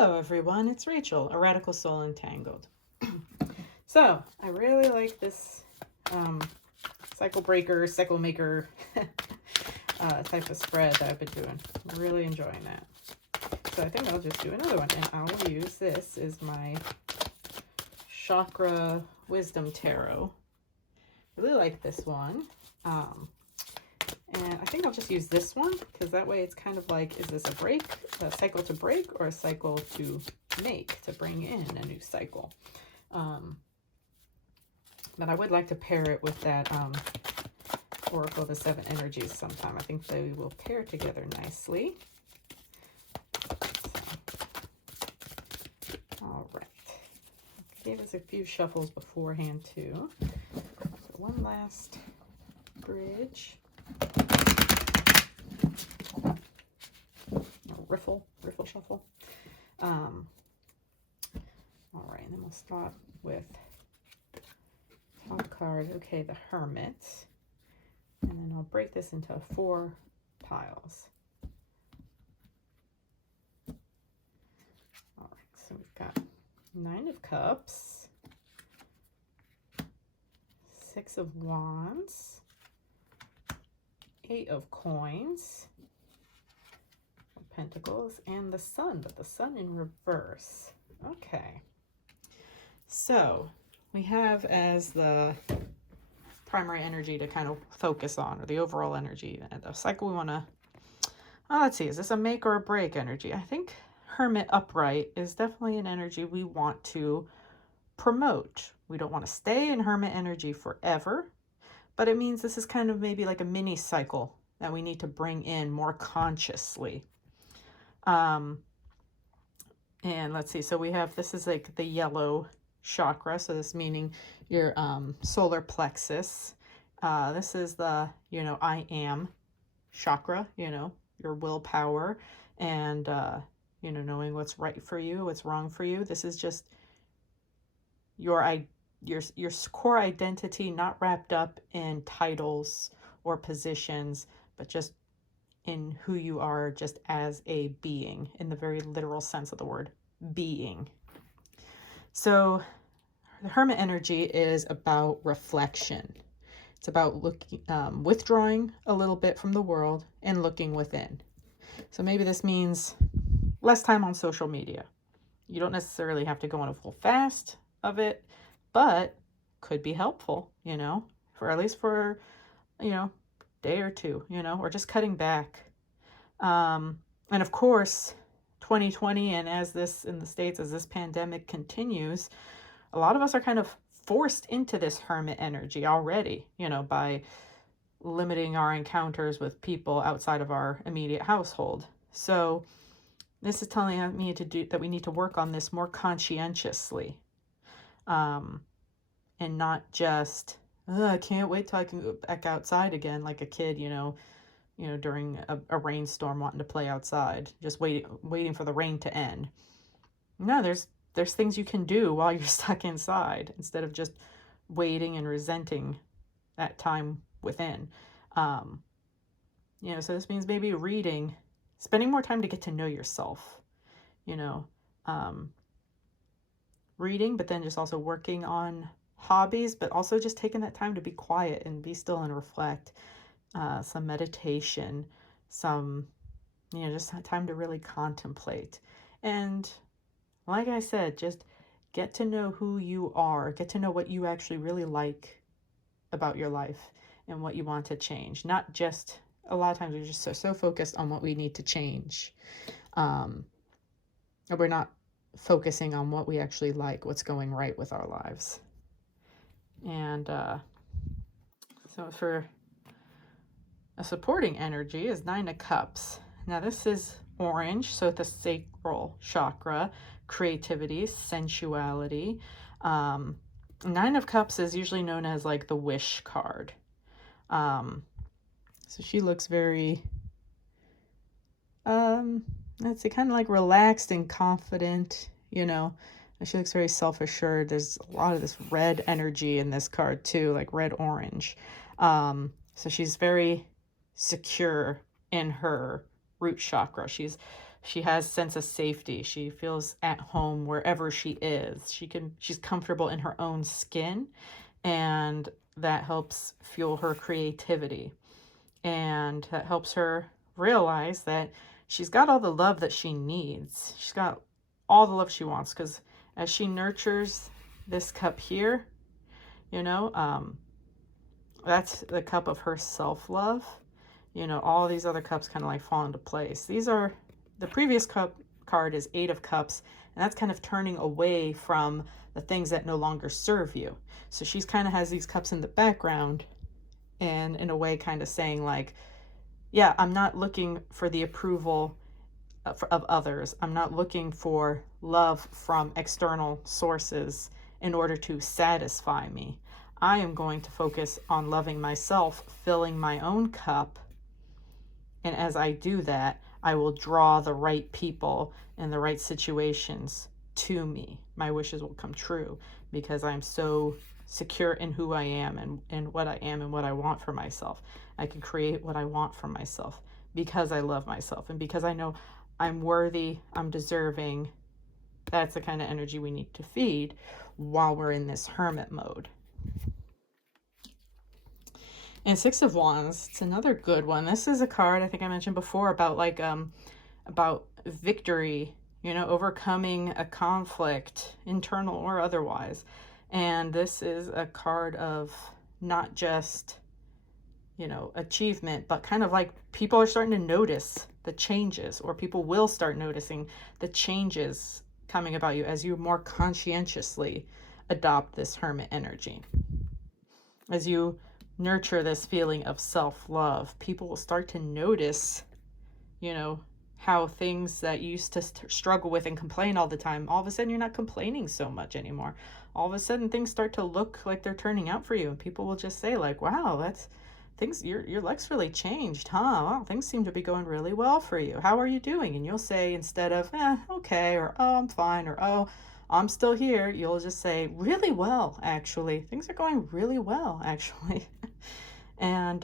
Hello everyone, it's Rachel, a Radical Soul Entangled. So, I really like this cycle breaker, cycle maker type of spread that I've been doing. I'm really enjoying that. So I think I'll just do another one, and I'll use this is my Chakra Wisdom Tarot. Really like this one. And I think I'll just use this one because that way it's kind of like, is this a break, a cycle to break, or a cycle to make, to bring in a new cycle? But I would like to pair it with that Oracle of the Seven Energies sometime. I think they will pair together nicely. So, all right. I gave us a few shuffles beforehand too. So one last bridge. Riffle shuffle. All right, and then we'll start with top card. Okay, the Hermit, and then I'll break this into 4 piles. All right, so we've got 9 of Cups, 6 of Wands, 8 of Coins, Pentacles, and the Sun, but the Sun in reverse. Okay, so we have as the primary energy to kind of focus on, or the overall energy, and the cycle we want to, let's see, is this a make or a break energy? I think Hermit upright is definitely an energy we want to promote. We don't want to stay in Hermit energy forever, but it means this is kind of maybe like a mini cycle that we need to bring in more consciously. And let's see, so we have, this is like the yellow chakra, so this meaning your solar plexus. This is the, I am chakra, your willpower, and knowing what's right for you, what's wrong for you. This is just your core identity, not wrapped up in titles or positions, but just in who you are, just as a being, in the very literal sense of the word being. So the Hermit energy is about reflection. It's about looking, withdrawing a little bit from the world and looking within. So maybe this means less time on social media. You don't necessarily have to go on a full fast of it, but could be helpful, for at least for, day or two, or just cutting back. And of course, 2020, and as this in the States, as this pandemic continues, a lot of us are kind of forced into this Hermit energy already, by limiting our encounters with people outside of our immediate household. So this is telling me that we need to work on this more conscientiously, and not just, I can't wait till I can go back outside again, like a kid, during a rainstorm wanting to play outside, just waiting for the rain to end. No, there's things you can do while you're stuck inside instead of just waiting and resenting that time within. So this means maybe reading, spending more time to get to know yourself, reading, but then just also working on hobbies, but also just taking that time to be quiet and be still and reflect. Some meditation, some, just time to really contemplate. And like I said, just get to know who you are, get to know what you actually really like about your life and what you want to change. Not just, a lot of times we're just so focused on what we need to change. Or we're not focusing on what we actually like, what's going right with our lives. And so for a supporting energy is 9 of Cups. Now this is orange, so the sacral chakra, creativity, sensuality. 9 of Cups is usually known as like the wish card. So she looks very, let's say, kind of like relaxed and confident, She looks very self-assured. There's a lot of this red energy in this card too, like red-orange. So she's very secure in her root chakra. She's She has sense of safety. She feels at home wherever she is. She's comfortable in her own skin, and that helps fuel her creativity. And that helps her realize that she's got all the love that she needs. She's got all the love she wants, because as she nurtures this cup here, you know, that's the cup of her self-love. You know, all these other cups kind of like fall into place. These are, the previous cup card is 8 of Cups, and that's kind of turning away from the things that no longer serve you. So she's kind of has these cups in the background, and in a way kind of saying like, yeah, I'm not looking for the approval of others. I'm not looking for love from external sources in order to satisfy me. I am going to focus on loving myself, filling my own cup. And as I do that, I will draw the right people and the right situations to me. My wishes will come true because I'm so secure in who I am and what I am and what I want for myself. I can create what I want for myself because I love myself and because I know I'm worthy, I'm deserving. That's the kind of energy we need to feed while we're in this hermit mode. And 6 of Wands, it's another good one. This is a card I think I mentioned before about like about victory, you know, overcoming a conflict, internal or otherwise. And this is a card of not just, you know, achievement, but kind of like people are starting to notice the changes, or people will start noticing the changes coming about you as you more conscientiously adopt this hermit energy. As you nurture this feeling of self-love, people will start to notice, you know, how things that you used to struggle with and complain all the time, all of a sudden you're not complaining so much anymore. All of a sudden things start to look like they're turning out for you, and people will just say like, wow, that's things, your life's really changed, huh? Well, things seem to be going really well for you. How are you doing? And you'll say, instead of okay, or oh, I'm fine, or oh, I'm still here, you'll just say, really well, actually. Things are going really well, actually. And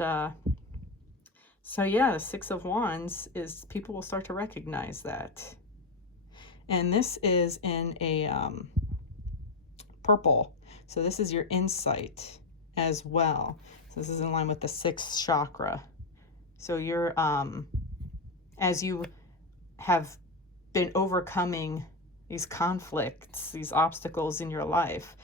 so yeah, the 6 of Wands is, people will start to recognize that. And this is in a purple. So this is your insight as well. So this is in line with the 6th chakra. So you're, as you have been overcoming these conflicts, these obstacles in your life,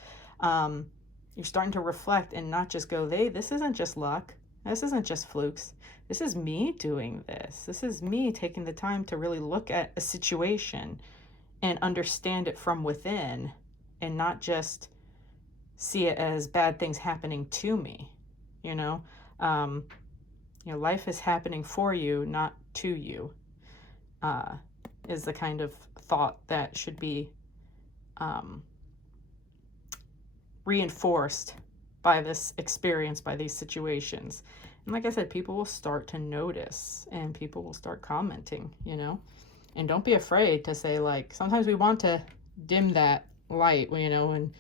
you're starting to reflect and not just go, this isn't just luck. This isn't just flukes. This is me doing this. This is me taking the time to really look at a situation and understand it from within, and not just see it as bad things happening to me. You know, life is happening for you, not to you, is the kind of thought that should be reinforced by this experience, by these situations. And like I said, people will start to notice and people will start commenting, you know, and don't be afraid to say, like, sometimes we want to dim that light, you know, when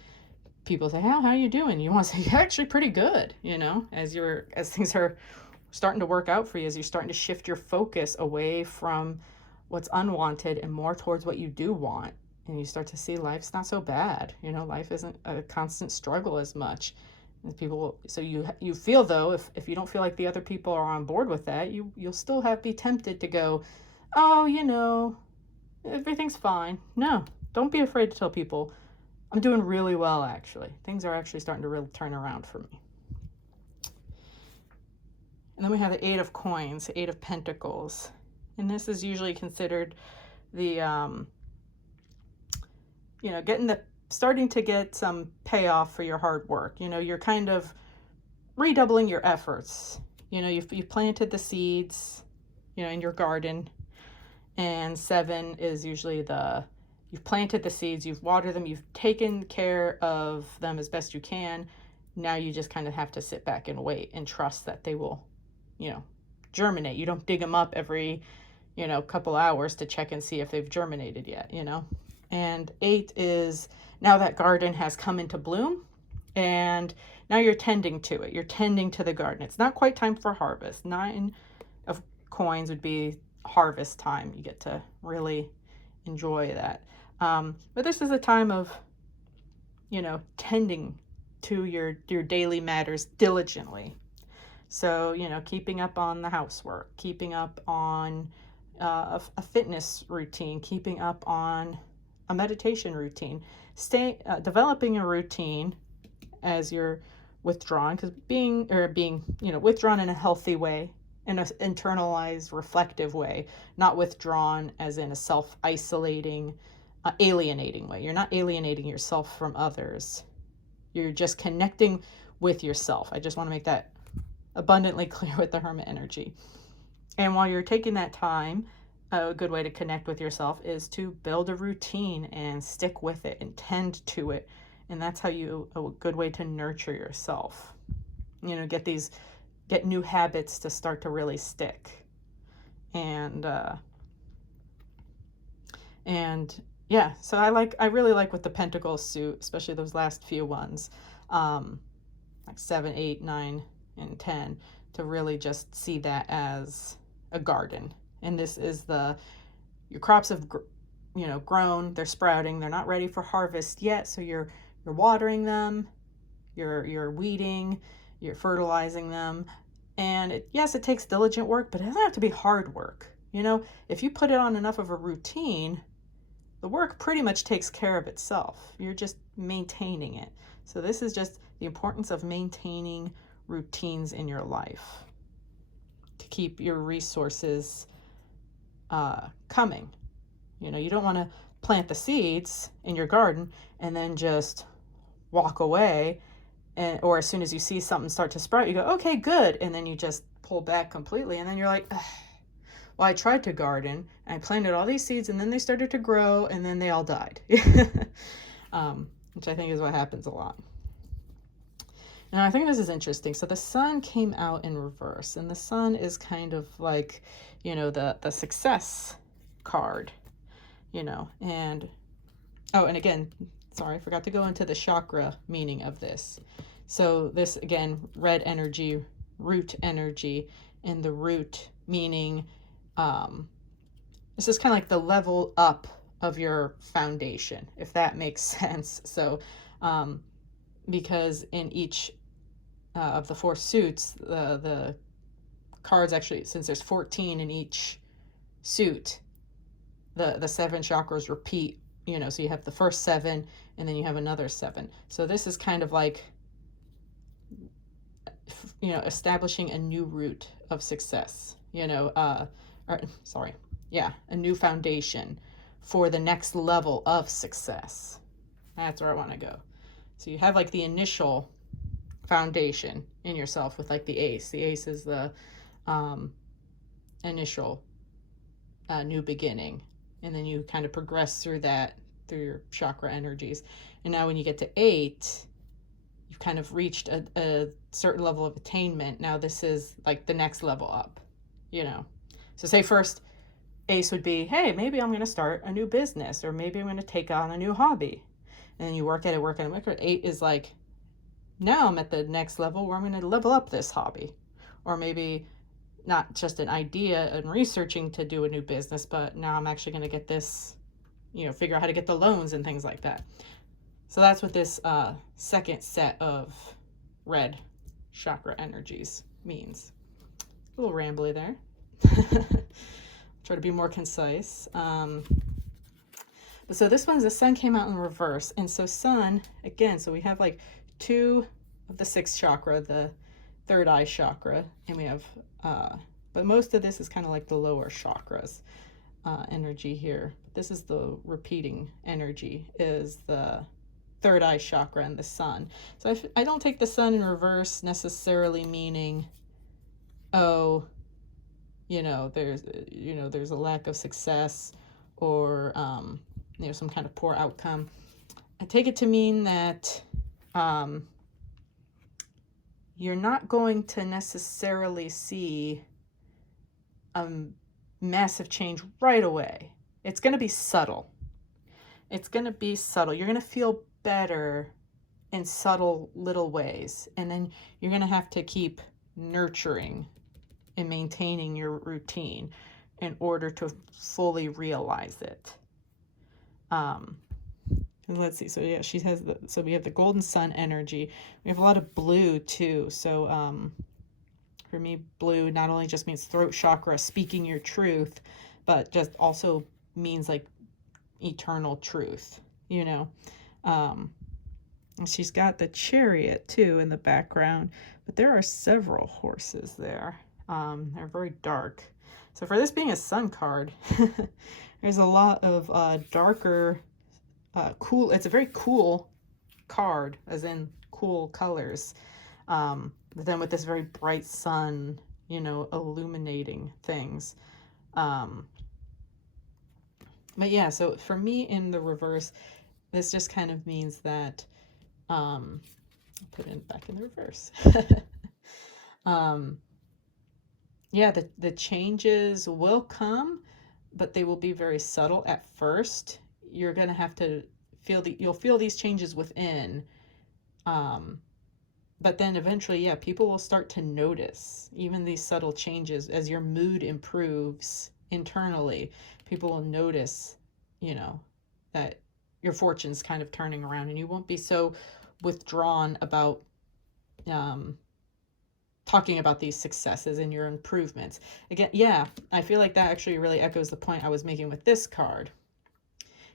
people say, how are you doing? You want to say, you're actually pretty good, you know, as things are starting to work out for you, as you're starting to shift your focus away from what's unwanted and more towards what you do want. And you start to see life's not so bad. You know, life isn't a constant struggle as much as people. So you feel, though, if you don't feel like the other people are on board with that, you'll still be tempted to go, oh, you know, everything's fine. No, don't be afraid to tell people, I'm doing really well, actually. Things are actually starting to really turn around for me. And then we have the 8 of Coins, 8 of Pentacles. And this is usually considered the, you know, starting to get some payoff for your hard work. You know, you're kind of redoubling your efforts. You know, you've planted the seeds, you know, in your garden. And 7 is usually you've planted the seeds, you've watered them, you've taken care of them as best you can. Now you just kind of have to sit back and wait and trust that they will, you know, germinate. You don't dig them up every, you know, couple hours to check and see if they've germinated yet, you know. And 8 is, now that garden has come into bloom and now you're tending to it. You're tending to the garden. It's not quite time for harvest. 9 of Coins would be harvest time. You get to really enjoy that. But this is a time of, tending to your daily matters diligently. So, keeping up on the housework, keeping up on a fitness routine, keeping up on a meditation routine, developing a routine as you're withdrawn, because being withdrawn in a healthy way, in an internalized, reflective way, not withdrawn as in a self-isolating, alienating way. You're not alienating yourself from others. You're just connecting with yourself. I just want to make that abundantly clear with the Hermit energy. And while you're taking that time, a good way to connect with yourself is to build a routine and stick with it and tend to it. And that's a good way to nurture yourself. Get new habits to start to really stick. And yeah, so I really like with the Pentacles suit, especially those last few ones, like 7, 8, 9, and 10, to really just see that as a garden. And this is your crops have grown, they're sprouting, they're not ready for harvest yet, so you're watering them, you're weeding, you're fertilizing them. And yes, it takes diligent work, but it doesn't have to be hard work. If you put it on enough of a routine, the work pretty much takes care of itself. You're just maintaining it. So this is just the importance of maintaining routines in your life to keep your resources coming. You don't want to plant the seeds in your garden and then just walk away, or as soon as you see something start to sprout, you go, okay, good, and then you just pull back completely, and then you're like, well, I tried to garden, and I planted all these seeds, and then they started to grow, and then they all died. Which I think is what happens a lot. Now, I think this is interesting. So the sun came out in reverse, and the sun is kind of like, the success card, and, and again, sorry, I forgot to go into the chakra meaning of this. So this, again, red energy, root energy, and the root meaning, this is kind of like the level up of your foundation, if that makes sense. So, because in each of the 4 suits, the cards actually, since there's 14 in each suit, the 7 chakras repeat, so you have the first 7 and then you have another 7. So this is kind of like, establishing a new root of success, a new foundation for the next level of success. That's where I want to go. So you have like the initial foundation in yourself with like the ace. The ace is the initial new beginning. And then you kind of progress through that, through your chakra energies. And now when you get to 8, you've kind of reached a certain level of attainment. Now this is like the next level up, So say first ace would be, hey, maybe I'm going to start a new business, or maybe I'm going to take on a new hobby. And then you work at it. 8 is like, now I'm at the next level where I'm going to level up this hobby. Or maybe not just an idea and researching to do a new business, but now I'm actually going to get this, figure out how to get the loans and things like that. So that's what this second set of red chakra energies means. A little rambly there. Try to be more concise. But so this one's the sun came out in reverse. And so sun, again, so we have like 2 of the 6th chakra, the third eye chakra, and we have, but most of this is kind of like the lower chakras energy here. This is the repeating energy, is the third eye chakra and the sun. So I don't take the sun in reverse necessarily meaning, there's a lack of success or, some kind of poor outcome. I take it to mean that you're not going to necessarily see a massive change right away. It's going to be subtle. You're going to feel better in subtle little ways. And then you're going to have to keep nurturing and maintaining your routine. in order to fully realize it. And let's see. So yeah, she has so we have the golden sun energy. We have a lot of blue too. So for me, blue not only just means throat chakra, speaking your truth, but just also means like eternal truth, you know. She's got the chariot too in the background, but there are several horses there. They're very dark. So for this being a sun card, there's a lot of darker, cool. It's a very cool card, as in cool colors. But then with this very bright sun, you know, illuminating things. But yeah, so for me in the reverse, this just kind of means that, I'll put it back in the reverse. Yeah, the changes will come, but they will be very subtle at first. You're going to have to you'll feel these changes within. But then eventually, yeah, people will start to notice even these subtle changes as your mood improves internally. People will notice, you know, that your fortune's kind of turning around, and you won't be so withdrawn about talking about these successes and your improvements. Again, yeah, I feel like that actually really echoes the point I was making with this card,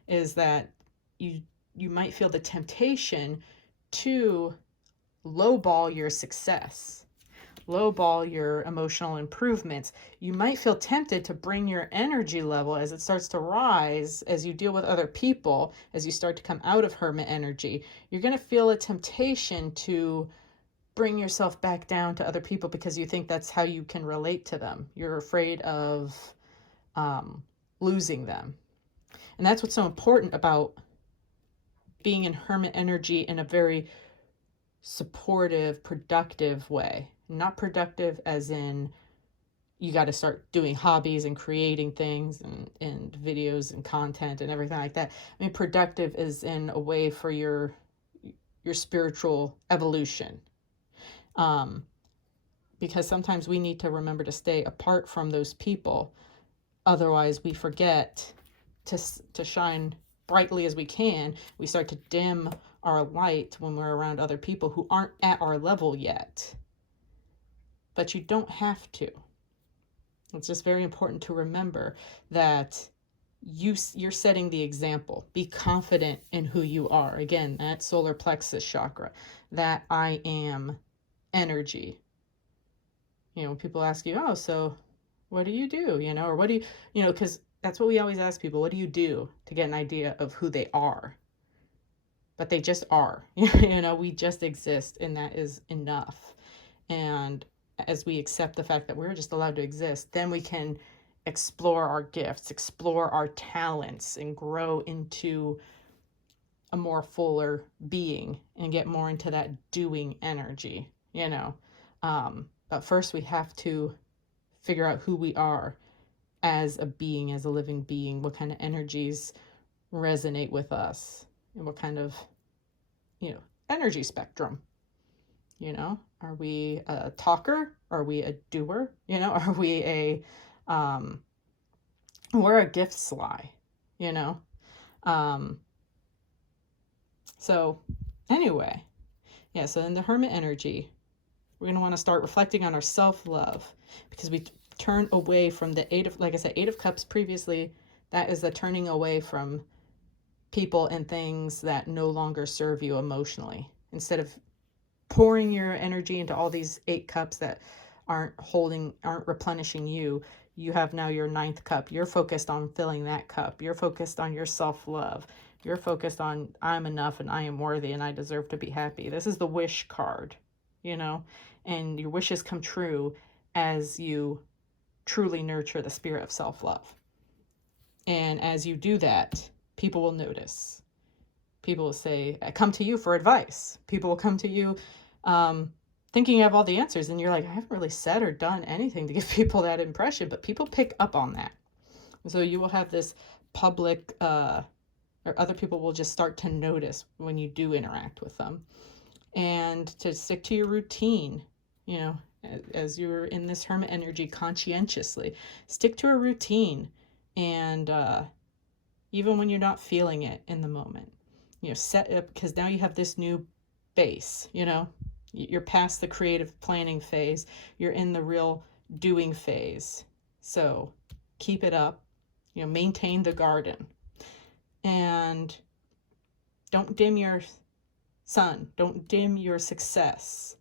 is that you might feel the temptation to lowball your success, lowball your emotional improvements. You might feel tempted to bring your energy level as it starts to rise, as you deal with other people, as you start to come out of hermit energy. You're going to feel a temptation to bring yourself back down to other people because you think that's how you can relate to them. You're afraid of losing them. And that's what's so important about being in hermit energy in a very supportive, productive way. Not productive as in you got to start doing hobbies and creating things and videos and content and everything like that. I mean, productive is in a way for your spiritual evolution. Because sometimes we need to remember to stay apart from those people. Otherwise, we forget to shine brightly as we can. We start to dim our light when we're around other people who aren't at our level yet. But you don't have to. It's just very important to remember that you're setting the example. Be confident in who you are. Again, that solar plexus chakra, that I am energy. You know, when people ask you, oh, so what do you do? You know, or what do you know, because that's what we always ask people. What do you do to get an idea of who they are? But they just are. You know, we just exist, and that is enough. And as we accept the fact that we're just allowed to exist, then we can explore our gifts, explore our talents, and grow into a more fuller being and get more into that doing energy, you know. But first we have to figure out who we are as a being, as a living being, what kind of energies resonate with us, and what kind of, you know, energy spectrum. You know, are we a talker? Are we a doer? You know, are we where our gifts lie, you know? So anyway, yeah, so in the hermit energy, we're going to want to start reflecting on our self-love, because we turn away from the like I said, 8 of Cups previously, that is the turning away from people and things that no longer serve you emotionally. Instead of pouring your energy into all these 8 cups that aren't replenishing you, you have now your 9th cup. You're focused on filling that cup. You're focused on your self-love. You're focused on, I'm enough and I am worthy and I deserve to be happy. This is the wish card, you know, and your wishes come true as you truly nurture the spirit of self-love. And as you do that, people will notice. People will say, I come to you for advice. People will come to you thinking you have all the answers, and you're like, I haven't really said or done anything to give people that impression, but people pick up on that. So you will have this public, or other people will just start to notice when you do interact with them. And to stick to your routine, you know, as you're in this hermit energy conscientiously. Stick to a routine, and even when you're not feeling it in the moment, set up, because now you have this new base. You're past the creative planning phase. You're in the real doing phase. So keep it up. Maintain the garden, and don't dim your sun. Don't dim your success.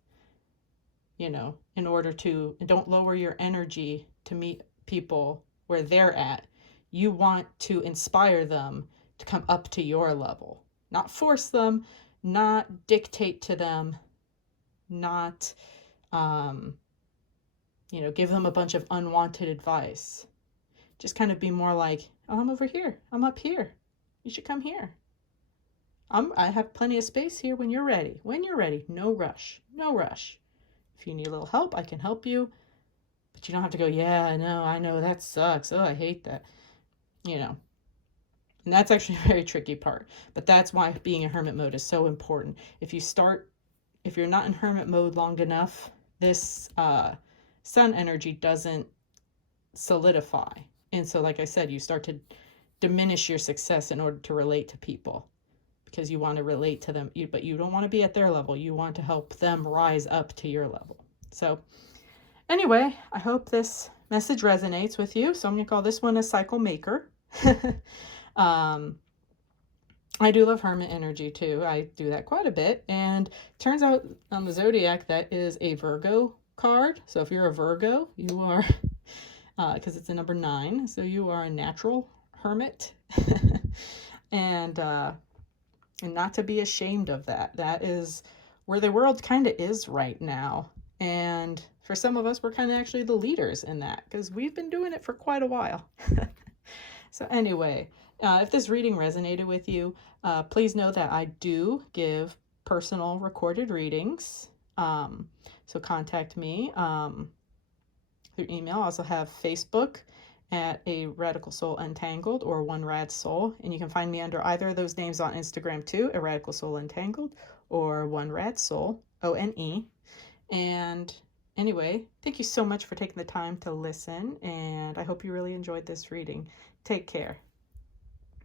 In order to, don't lower your energy to meet people where they're at. You want to inspire them to come up to your level, not force them, not dictate to them, not, give them a bunch of unwanted advice. Just kind of be more like, oh, I'm over here. I'm up here. You should come here. I have plenty of space here when you're ready. When you're ready. No rush. No rush. If you need a little help, I can help you. But you don't have to go, yeah, no, I know that sucks. Oh, I hate that. And that's actually a very tricky part. But that's why being in hermit mode is so important. If you're not in hermit mode long enough, this sun energy doesn't solidify. And so, like I said, you start to diminish your success in order to relate to people, because you want to relate to them, but you don't want to be at their level. You want to help them rise up to your level. So anyway, I hope this message resonates with you. So I'm going to call this one a cycle maker. I do love hermit energy too. I do that quite a bit. And it turns out on the zodiac, that is a Virgo card. So if you're a Virgo, you are, because it's a number 9, so you are a natural hermit. And not to be ashamed of that. That is where the world kind of is right now. And for some of us, we're kind of actually the leaders in that, because we've been doing it for quite a while. So anyway, if this reading resonated with you, please know that I do give personal recorded readings. So contact me through email. I also have Facebook at a Radical Soul Untangled, or One Rad Soul, and you can find me under either of those names on Instagram too, a Radical Soul Untangled or One Rad Soul, ONE. And anyway, thank you so much for taking the time to listen, and I hope you really enjoyed this reading. Take care.